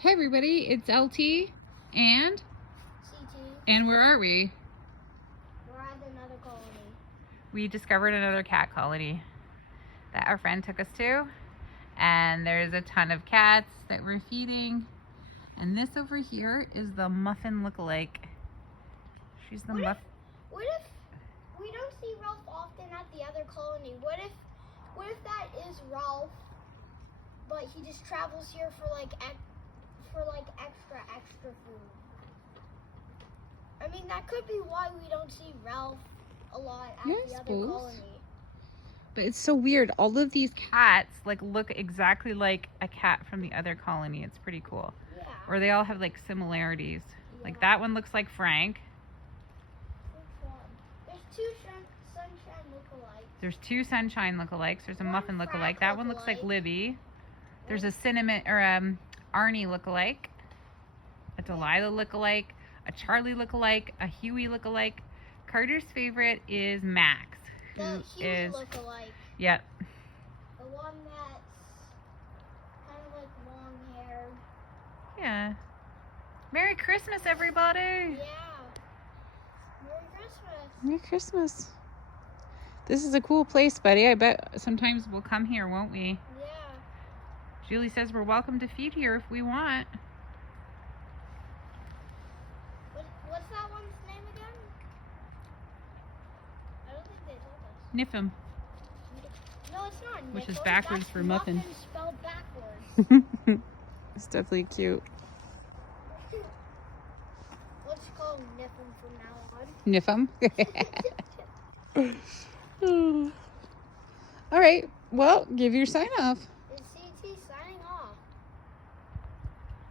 Hey everybody, it's LT and CT. and where are we? We're at another colony. We discovered another cat colony that our friend took us to, and there's a ton of cats that we're feeding. And this over here is the Muffin lookalike. She's the What if we don't see Ralph often at the other colony? What if that is Ralph, but he just travels here for like extra food? I mean, that could be why we don't see Ralph a lot at the other colony. But it's so weird. All of these cats look exactly like a cat from the other colony. It's pretty cool. Yeah. Or they all have like similarities. Yeah. Like that one looks like Frank. Which one? There's two Sunshine lookalikes. There's two Sunshine lookalikes. There's a One Muffin lookalike. That one looks like Libby. There's a Cinnamon or Arnie lookalike. A Delilah lookalike. A Charlie lookalike. A Huey lookalike. Carter's favorite is Max. The Huey lookalike. Yep. The one that's kind of like long hair. Yeah. Merry Christmas, everybody. Yeah. Merry Christmas. Merry Christmas. This is a cool place, buddy. I bet sometimes we'll come here, won't we? Yeah. Julie says we're welcome to feed here if we want. What's that one's name again? I don't think they told us. Niffin. No, it's not Niffin. Which is backwards for muffin. Muffin spelled backwards. It's definitely cute. Let's call him Niffin from now on. Niffin? All right. Well, give your sign off.